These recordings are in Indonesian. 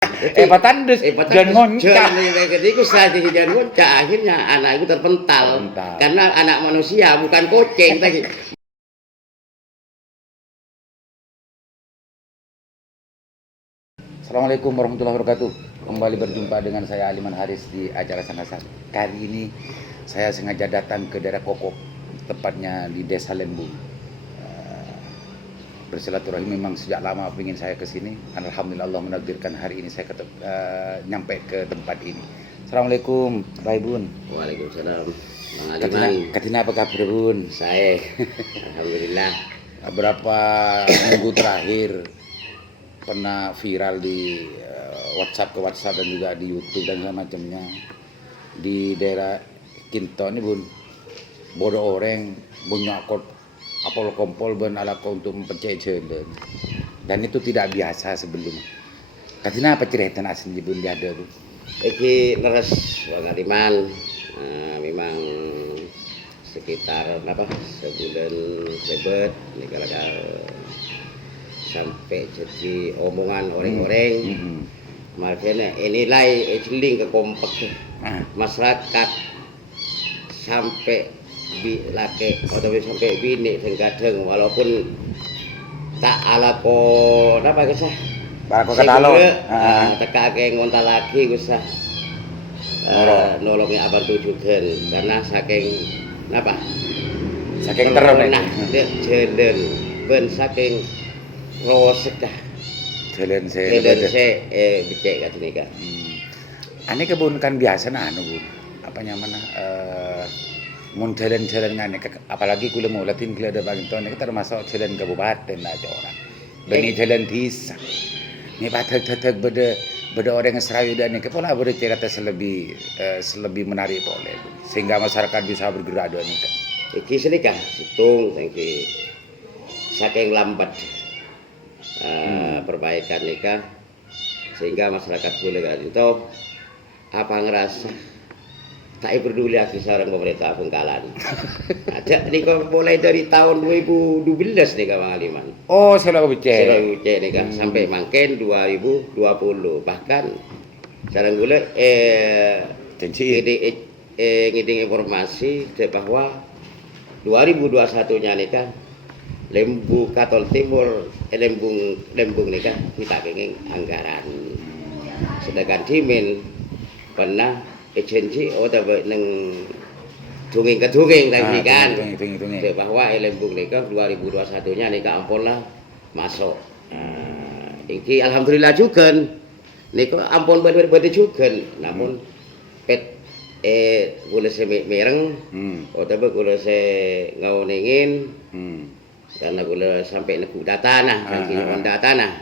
Patandes dan ngoncak. Ketika saya jadi ngoncak, akhirnya anak itu terpental. Karena anak manusia bukan kucing tadi. Assalamualaikum warahmatullahi wabarakatuh. Kembali berjumpa dengan saya Aliman Haris di acara Sangasan. Kali ini saya sengaja datang ke daerah Kokok, tepatnya di Desa Lembung. Bersilaturahmi memang sejak lama ingin saya ke sini. Alhamdulillah Allah menakdirkan hari ini saya nyampe ke tempat ini. Assalamualaikum, Baik Bun. Waalaikumsalam. Bang Aliman. Katina apa kabar Bun? Saya, alhamdulillah. Berapa minggu terakhir pernah viral di WhatsApp dan juga di YouTube dan semacamnya di daerah Kinto ini Bun. Bodoh orang bunyakot apol kompol ben ala kau untuk mempercayai dan itu tidak biasa sebelum. Katina apa cerita asli Bun dia ada Bun? Iki leres Bang Aliman. Memang sekitar sebulan lebet ini kalau sampai jadi omongan orang-orang. Makanya nilai ejeling ke kompak masyarakat sampai laki atau sampai bini kadang walaupun tak ala ko apa kisah Barako kadalon. Teka ke ngontal lagi kisah nolongnya abang tujukan karena saking apa saking terus nah dia jelen ben saking rosek dah jelen se becek kat sini kan ane kebun kan biasa nah anu Bun apa nyaman mun jalan-jalan ngane apalagi kula mau latin kula ada bagian tahun kita termasuk jalan kabupaten lah orang beni jalan desa ni batak beda orang yang serayu dan ni kepala bercerita selebih menarik boleh sehingga masyarakat bisa bergerak dan ni iki sini kah situng tangki saking lambat perbaikan nikah sehingga masyarakat boleh kan itu apa ngerasa tak peduli lagi seorang pemerintah Bengkalan. Ada nih kok mulai dari tahun 2012 nih Bang Aliman. Oh, selalu becek. Selalu becek nih kan sampai mangken 2020. Bahkan sekarang gue ngiding informasi bahwa 2021-nya nih kan Lembu Katol Timur Lembung nih kan kita kenging anggaran. Sedangkan Dimin pernah agensi neng dunging ke dunging tadi kan bahwa Lembung nika 2021-nya nika ampun lah masuk. Iki alhamdulillah juga nika ampun bener-bener juga namun pet gula se mereng atau gula se ngauningin karena gula sampai neku data nah kan data nah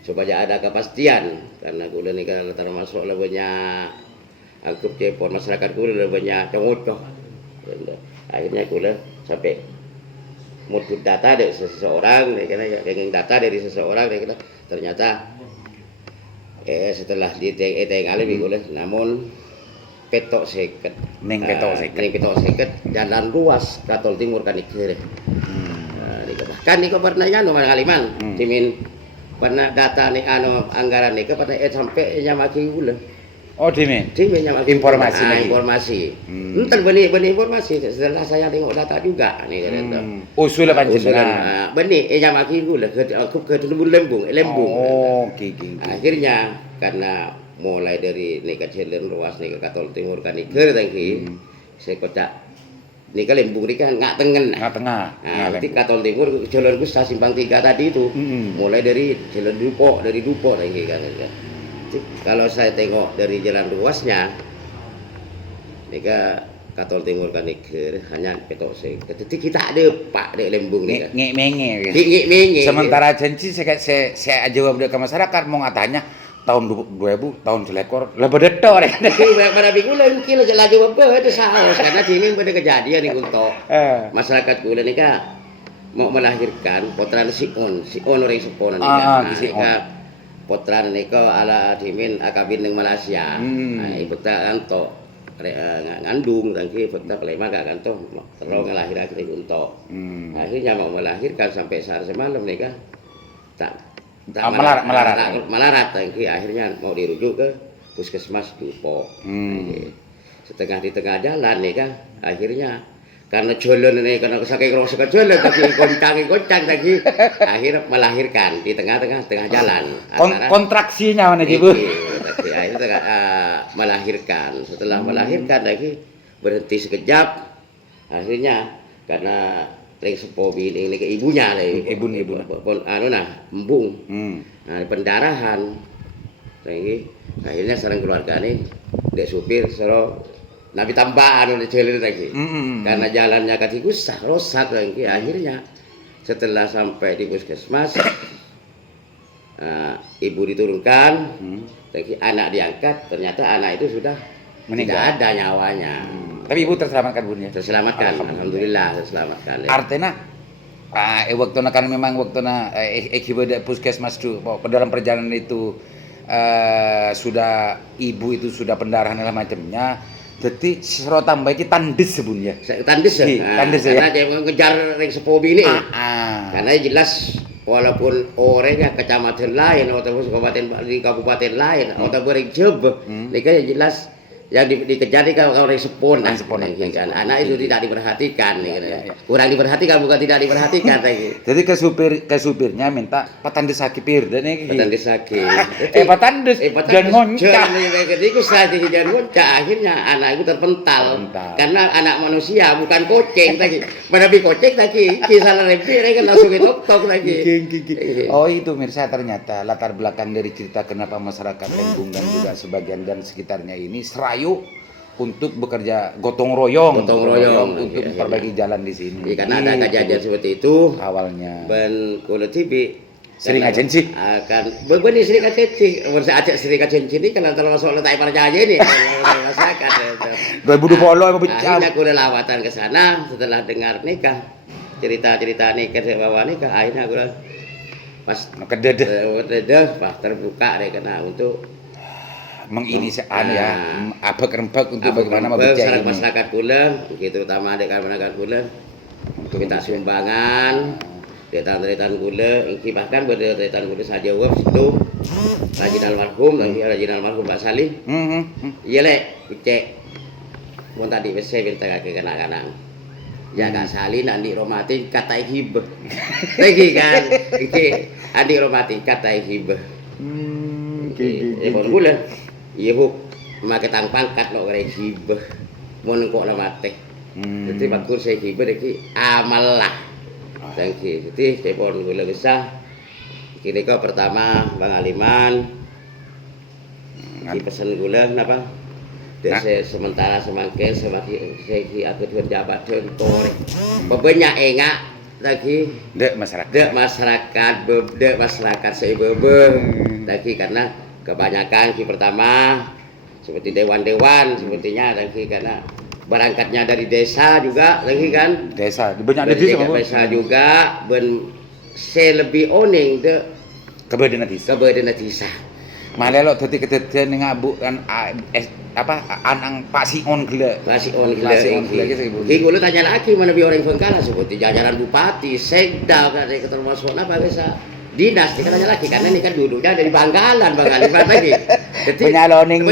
supaya ada kepastian karena gula nika termasuk lebihnya angkup cepon masyarakat kula banyak cengocok. Akhirnya kula sampai mutu data dari seseorang, dengan data dari seseorang, ternyata setelah ditengah lebih kula, namun petok seket, petok seket, jalan ruas Katol Timur kan ikir. Bahkan nih pernah ya nomor Kaliman, Cimin pernah data nih anggaran nih pada sampai nyamaki kula. Oh, Dimin informasi lagi. Informasi. Entar benih informasi setelah saya tengok data juga nih usul panjenengan. Benih nyamaki gula ke Lembung. Oh, okay. Akhirnya karena mulai dari nekat jalan ruas nih ke Katol Timur kan iker tangki. Saya kocak nih ke Lembung nih kan nggak tengah. Nanti Katol Timur jalan Gusta Simpang 3 tadi itu. Mulai dari jalan Dupo tangki kan. Kalau saya tengok dari jalan ruasnya, nika Katol Timur kan hanya petok saya. Jadi kita ada Pak di Lembung nih. Ngek-menge. Sementara janji saya jawab ke masyarakat mau ngatanya tahun 2000 tahun selekor lebih detor. Pada bingung lagi kilo jalan jawab itu salah karena ini pada kejadian nih untuk masyarakat kula nika mau melahirkan potran si on orang Sepon nika. Potran niko ala Dimin akabin neng Malaysia. Ibu tak kanto ngandung tangki ibu tak kelima gak kanto terus ngelahirkan untuk. Akhirnya mau melahirkan sampai saat semalam nih kan tak melarat lagi, akhirnya mau dirujuk ke puskesmas Dupo. Setengah di tengah jalan nih kan, akhirnya karena jalan ini karena saking rasa jalan tapi goncang lagi, akhirnya melahirkan di tengah jalan. Kontraksinya mana Bu? Akhirnya melahirkan. Setelah melahirkan lagi berhenti sekejap, akhirnya karena ring sepobi ini ke ibunya ibu embung. Nah, pendarahan lagi akhirnya sareng keluarga nih dek supir soro nabi tambahan oleh jalan lagi karena jalannya kaki rusak lagi. Akhirnya setelah sampai di puskesmas ibu diturunkan lagi, anak diangkat, ternyata anak itu sudah meninggal, tidak ada nyawanya. Tapi ibu terselamatkan Bun ya? Terselamatkan, alhamdulillah terselamatkan. Artinya waktu kan memang waktu akibat puskesmas tuh dalam perjalanan itu sudah ibu itu sudah pendarahan dan macamnya. Jadi sero tambah iki tandes sebenarnya. Tandes ya. Tandes ya. Karena dia mengejar ring sepobi ini. Karena jelas walaupun orangnya kecamatan lain atau kabupaten lain atau bering Jeb, mereka jelas yang dikejar kalau orang sepon kan. Anak itu tidak diperhatikan, kurang diperhatikan bukan tidak diperhatikan lagi. Jadi ke supirnya minta patandes sakipir dan ini. Patandes sakit. Patandes jangan ngoncak. Jadi aku saja jangan ngoncak. Akhirnya anak itu terpental karena anak manusia bukan kucing lagi. Menabi kucing lagi kisah rempi kan langsung tok lagi. Oh itu mirsa, ternyata latar belakang dari cerita kenapa masyarakat Lembung dan juga sebagian dan sekitarnya ini serayu untuk bekerja gotong royong untuk memperbaiki jalan di sini. Karena ada kejadian seperti itu awalnya. Ben kulit TV sering agensi akan berbeni sering agensi. Masa acak sering agensi ini kalau termasuk letak percaya ini masyarakat. 2020 akhirnya aku udah lawatan ke sana setelah dengar nikah cerita nikah bawa nikah, akhirnya aku pas kededah pas terbuka deh kena untuk menginisiasi rembak untuk bagaimana memperbaiki masyarakat kula, terutama adik masyarakat kula untuk minta sumbangan detan kula, bahkan berdetan kula saja web situ rajin almarhum Pak Salih. Iya lek cek mau tadi saya minta ke kanak-kanak ya Kak Salih nanti romantis kata hibah lagi kan iki adik romantis kata hibah baru bulan iya bu memakai tang pangkat lo kaya hibah mau nengkok lama teh jadi bagus saya hibah iki amal lah jadi telepon gula besar kini kau pertama Bang Aliman pesan gula kenapa saya sementara semakin saya aku jabat contoh banyak enggak lagi dek masyarakat saya lagi karena kebanyakan pertama seperti dewan-dewan sepertinya lagi karena berangkatnya dari desa juga lagi kan desa banyak desa juga saya lebih oning de kebedenan desa malah lo tadi kejadian ngabuk kan anang Pak Sion gila iki kula tanya lagi mana bi orang Bengkala seperti jajaran bupati sekda kan termasuk apa desa dinas dikatanya lagi karena ini kan duduknya dari Bangkalan lagi. Jadi penyaloning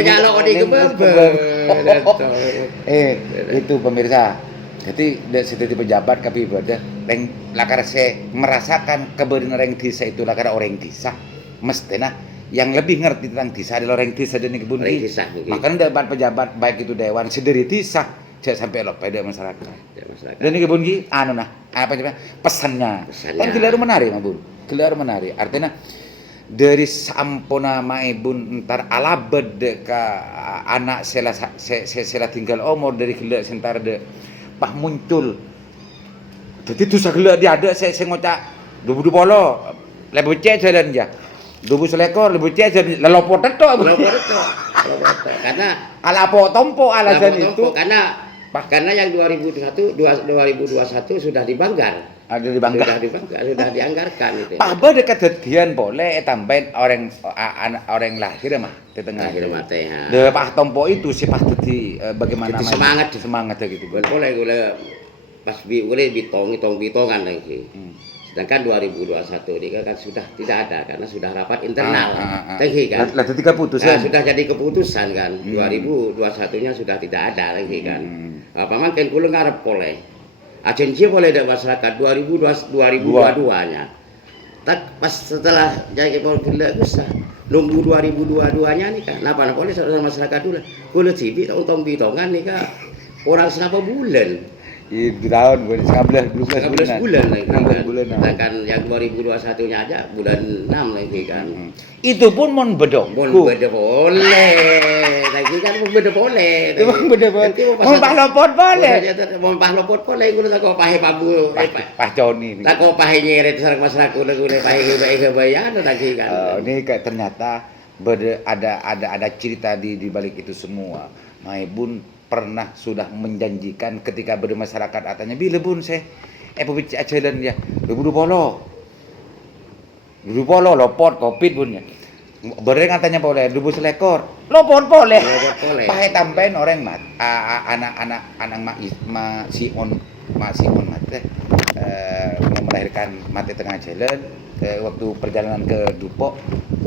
itu pemirsa. Jadi dari pejabat kami ibadah lakar saya merasakan kebenaran desa itu lakar orang desa mestinya yang lebih ngerti tentang desa adalah orang desa dan kebun desa. Makanya pejabat baik itu dewan sendiri desa jangan sampai lo pada masyarakat. Dan ini kebun pesannya. Kan gelar menarik Bun. Gelar menarik artinya dari sampuna maibun ntar alabed ke anak sela tinggal umur dari gelar sentar de pah muncul jadi tu segala dia ada saya ngocak 2020 lebih cek jalan ya 20 selekor lebih cek jalan lelopot itu karena ala tompo alasan itu karena yang 2021 sudah dibanggar. Sudah dianggarkan itu. Pak Ba dekat kejadian boleh tambahin orang lahir mah di tengah lahir mati. De Pak Tompo itu sih pas jadi bagaimana semangat gitu. Boleh pas boleh bitongan lagi. Sedangkan 2021 ini kan sudah tidak ada karena sudah rapat internal. Lagi kan. Lah ketika putusan. Sudah jadi keputusan kan. 2021-nya sudah tidak ada lagi kan. Apa mungkin kula ngarep boleh. Agensi boleh ada masyarakat 2022-nya. Tak pas setelah jadi polda usah nunggu 2022-nya nih kan. Napa boleh masyarakat dulu. Kula cibi untung bitongan nih kan. Orang selama bulan. Di tahun 12 bulan lagi kan. 16 bulan. Sedangkan yang 2021-nya aja bulan 6 lagi kan. Itu pun mon bedong. Mon beda boleh. Lagi kan mon beda boleh. Mon beda boleh. Mon pahlopot boleh. Mon pahlopot boleh guna tak kau pahe pabu. Pah Joni. Tak kau pahe nyeret sareng masyarakat guna pahe kebayaan lagi kan. Oh, ini kayak ternyata ada cerita di balik itu semua. Maibun pernah sudah menjanjikan ketika bermasyarakat atanya bila bun saya PBC jalan ya 2020 lopot covid bunnya bereng katanya boleh 2000 selekor lopot boleh pakai tambahin orang mat anak si on mat melahirkan mati tengah jalan waktu perjalanan ke Dupo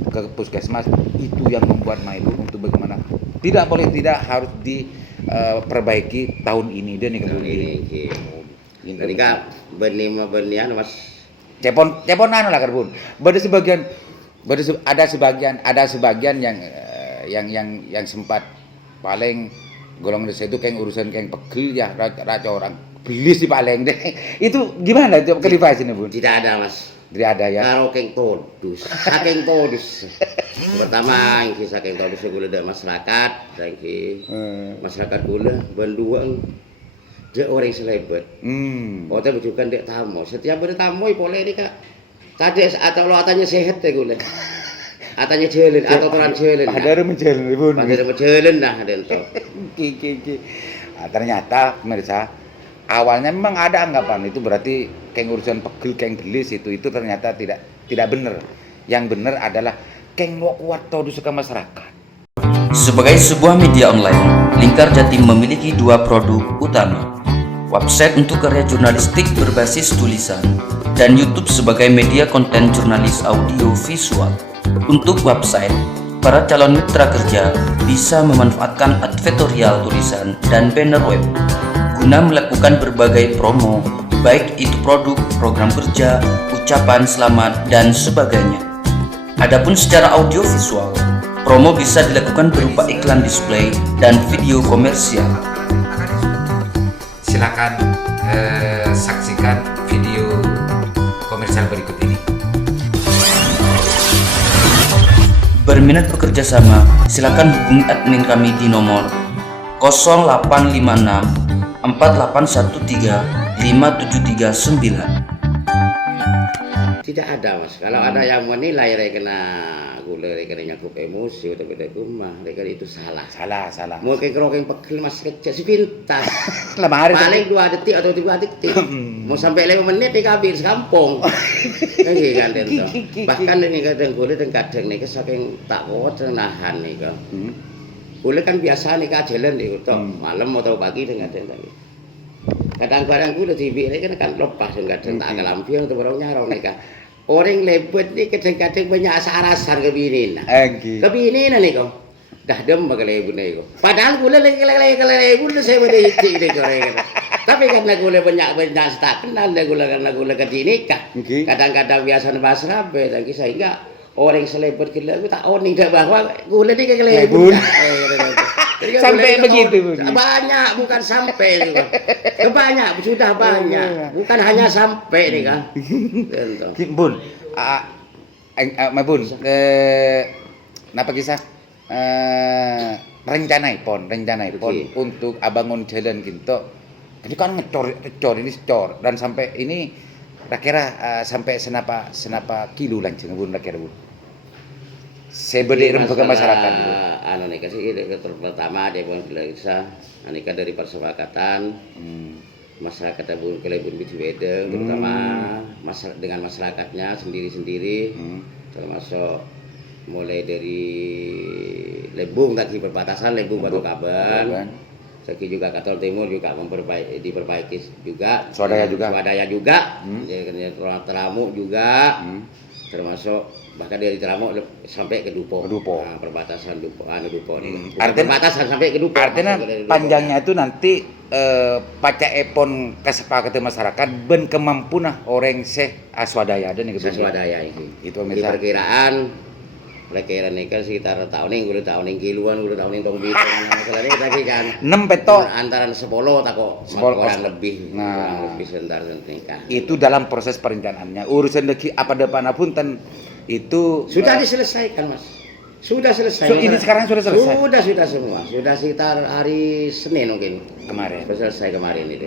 ke puskesmas itu yang membuat Maibun untuk bagaimana tidak boleh tidak harus perbaiki tahun ini dia nih kemudian. Jadi kan benian mas. Cepon anu lah karbun. Ada sebagian yang sempat paling golongan desa itu kayak urusan kayak pegel ya raca orang belis di paling deh. Itu gimana coba klarifikasi nih Bun? Tidak ada mas. Tidak ada ya. Karo keng todus. Saking todus. Pertama yang saking todus gula ada masyarakat, saking masyarakat gula benduang dia orang selebat. Oh tapi bukan dia tamu. Setiap ada tamu boleh nih kak. Tadi atau lo atanya sehat ya gula. Atanya jalan atau orang jalan. Ada menjalan Bun. Ada menjalan nah dento. Ternyata pemirsa awalnya memang ada anggapan itu berarti kayak urusan pegel kayak belis itu ternyata tidak benar. Yang benar adalah keng kuat tau suka masyarakat. Sebagai sebuah media online, Lingkar Jatim memiliki dua produk utama. Website untuk karya jurnalistik berbasis tulisan dan YouTube sebagai media konten jurnalis audio visual. Untuk website, para calon mitra kerja bisa memanfaatkan advertorial tulisan dan banner web guna melakukan berbagai promo, baik itu produk, program kerja, ucapan selamat, dan sebagainya. Adapun secara audio visual, promo bisa dilakukan berupa iklan display dan video komersial. Silakan saksikan video komersial berikut ini. Berminat bekerja sama, silakan hubungi admin kami di nomor 0856 4813 5739. Tidak ada mas. Kalau ada yang menilai rekena gula rekena nyakup emosi atau beda rumah, rekena itu salah. Salah. Mungkin kerokeng pegel mas kecil sepintas. Paling 2 detik atau 3 detik. Mau sampai 5 menit nih habis kampung. Kayak kan dento. Bahkan ini kadang gula dan kadang nih saking tak kuat nahan nih kan. Gula kan biasa nih jalan nih malam atau pagi dengan lagi. Kadang-kadang gula TV ini kan lepas kadang tak kelampion atau barang nyarong nih kan. Orang lebet nih kadang-kadang banyak sarasan kebinin. Kebinin nih kok. Dah dem bagai lebet nih kok. Padahal gula lebet saya berhenti nih kok. Tapi karena gula banyak tak kenal dah karena gula kedinikah. Kadang-kadang biasa bahas rabe lagi sehingga orang selebet gila aku tak nih bahwa gula nih kayak lebet. Sampai begitu banyak bukan sampai banyak sudah banyak bukan hanya sampai nih kan Bun Bun napa kisah rencana ipon untuk abangun jalan gitu ini kan ngecor ini secor dan sampai ini kira-kira sampai senapa kilo lanceng Bun kira Bun sebede lembaga masyarakat itu. Anu nih kasih pertama dia pun bisa anika dari persepakatan masyarakat Abun Kelebun Bicibede terutama dengan masyarakatnya sendiri-sendiri termasuk mulai dari Lebung tadi perbatasan Lebung Batu Kaban Seki juga Katol Timur juga diperbaiki juga. Swadaya juga. Swadaya juga. Teramu juga. Termasuk bahkan dari Teramu sampai ke Dupo. Nah, perbatasan Dupo, Dupo ini. Perbatasan sampai ke Dupo. Artinya panjangnya itu nanti paca epon kesepakatan masyarakat ben kemampuan orang aswadaya ada nih Swadaya ini. Itu di perkiraan ini kan sekitar tahun ini kiluan, tahun ini tong bitung. Masalahnya tadi kan 6 peto antara 10 tako kurang lebih. Nah, kurang lebih sebentar nikah. Itu dalam proses perencanaannya. Urusan lagi apa depan punten itu sudah diselesaikan, Mas. Sudah selesai. Ini sekarang sudah selesai. Sudah semua. Sudah sekitar hari Senin mungkin. Kemarin. Sudah selesai kemarin itu.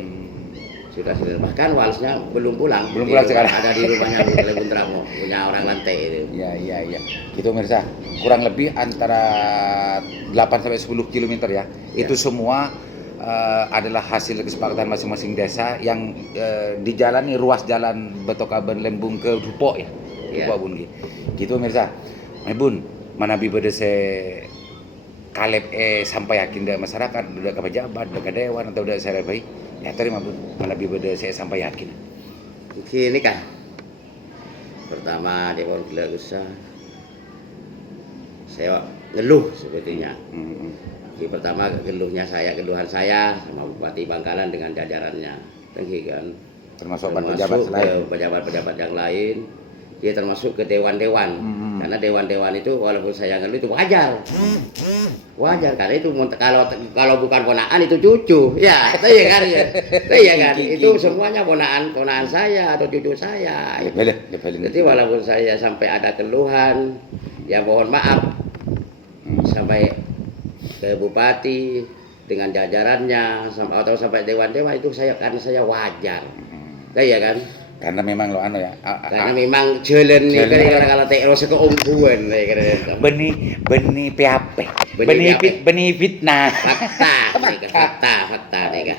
Sudah selesai. Bahkan walsnya belum pulang. Sekarang. Ada di rumahnya Lebun Tramo, punya orang lantai itu. Iya. Gitu Mirsa. Kurang lebih antara 8 sampai 10 km ya. Itu semua adalah hasil kesepakatan masing-masing desa yang dijalani ruas jalan Betokaben Lembung ke Dupo ya. Dupo Bun gitu Mirsa. Bun, mana bibede se Kaleb sampai yakin dari masyarakat udah ke pejabat, udah ke dewan atau udah saya baik. Ya terima Bun, mana bibede saya sampai yakin. Ini kan. Pertama Dewan Gila Usah. Saya ngeluh sebetulnya. Pertama keluhan saya sama Bupati Bangkalan dengan jajarannya, kan termasuk pejabat-pejabat yang lain, dia termasuk ke dewan-dewan, karena dewan-dewan itu walaupun saya ngeluh itu wajar karena itu kalau bukan ponaan itu cucu, ya itu ya kan itu semuanya ponaan saya atau cucu saya. Jadi walaupun saya sampai ada keluhan, ya mohon maaf sampai ke bupati dengan jajarannya atau sampai dewan-dewan itu karena saya wajar. Ya kan? Karena memang lo ya. Karena memang jalan nih kalau terus keungguan benih PHP. Benih fitnah. Fakta nih kan.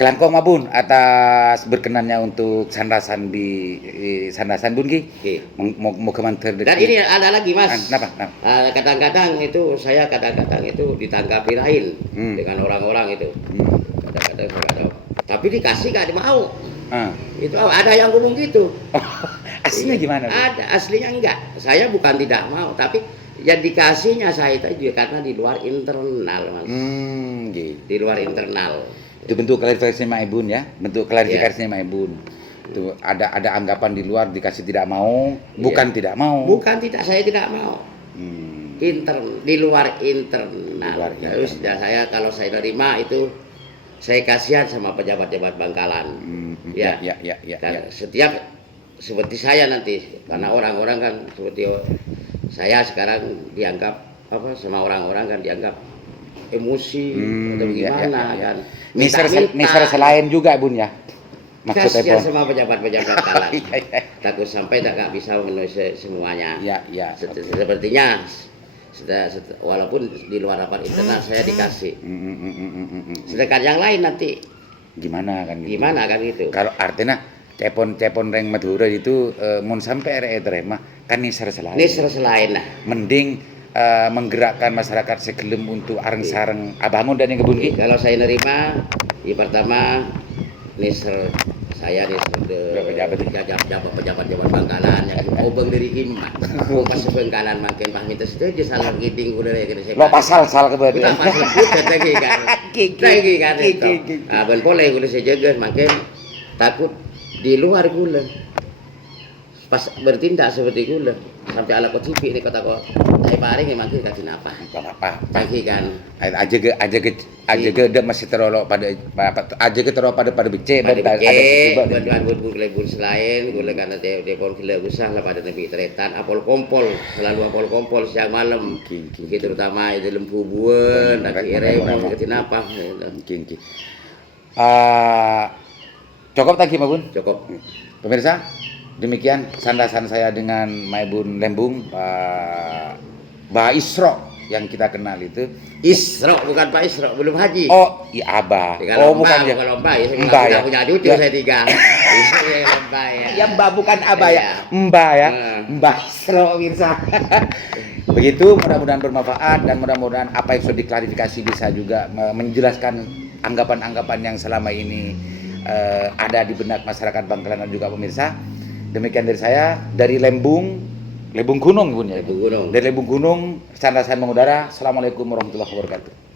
Kelangkong Mabun atas berkenannya untuk sandasan Bun Ki. Mau kemanter. Dan ini ada lagi Mas. Kenapa? Kadang-kadang itu saya ditanggapi lain dengan orang-orang itu. Kadang-kadang tapi dikasih gak mau. Itu ada yang ngomong gitu. Aslinya gimana? Ada, aslinya enggak. Saya bukan tidak mau, tapi yang dikasihnya saya itu karena di luar internal, Mas. Gitu. Di luar internal. Itu bentuk klarifikasinya Mak Ibun ya, klarifikasinya Mak Ibun. Itu ada anggapan di luar dikasih tidak mau, bukan tidak mau. Bukan tidak, saya tidak mau. Di luar internal. Terus saya kalau saya terima itu saya kasihan sama pejabat-pejabat Bangkalan. Ya. Karena setiap seperti saya nanti, karena orang-orang kan seperti saya sekarang dianggap sama orang-orang kan dianggap emosi atau gimana kan. Miser selain juga Bun ya. Kasihan sama pejabat-pejabat Bangkalan. Takut sampai tak bisa memenuhi semuanya. Ya. Sepertinya walaupun di luar rapat internal saya dikasih. Sedangkan yang lain nanti gimana kan gitu. Kalau artinya cepon reng Madura itu mun sampai terima kan niser selain lah. Mending menggerakkan masyarakat segelem untuk areng-sareng abangun dan yang kebun. Kalau saya nerima pertama niser saya pejabat Bangkalan yang obeng dari iman. Pas Bangkalan makin pahmi terus dia salah ngiding udah kayak lo pasal kebetulan. Kita pasal kita lagi kan. Ben boleh udah saya jaga makin takut di luar gula. Pas bertindak seperti gula sampai ala kocipi ini kata kok tai paring makin kasih apa kaki kan aja ke udah masih terolok pada becek dan bun selain gula karena telepon gila usah lah pada nebi teretan apol kompol siang malam gitu terutama itu lembu buan dan kira mau kasih apa cukup tadi Bun? Cukup pemirsa. Demikian sandasan saya dengan Maibun Lembung, Pak Isro yang kita kenal itu. Isro bukan Pak Isro, belum haji. Oh, iya Abah. Bukan ya. Kalau Mbak ya, punya cucu saya 3. Isro ya Mbak ya. Ya Mbak bukan Abah ya. Mbak ya. Mbak Isro Mirsa. Begitu, mudah-mudahan bermanfaat dan mudah-mudahan apa yang sudah diklarifikasi bisa juga menjelaskan anggapan-anggapan yang selama ini ada di benak masyarakat Bangkalan dan juga pemirsa. Demikian dari saya, dari Lembung Gunung, Bun, ya. Lembung Gunung. Dari Lembung Gunung, Chandra San mengudara. Assalamualaikum warahmatullahi wabarakatuh.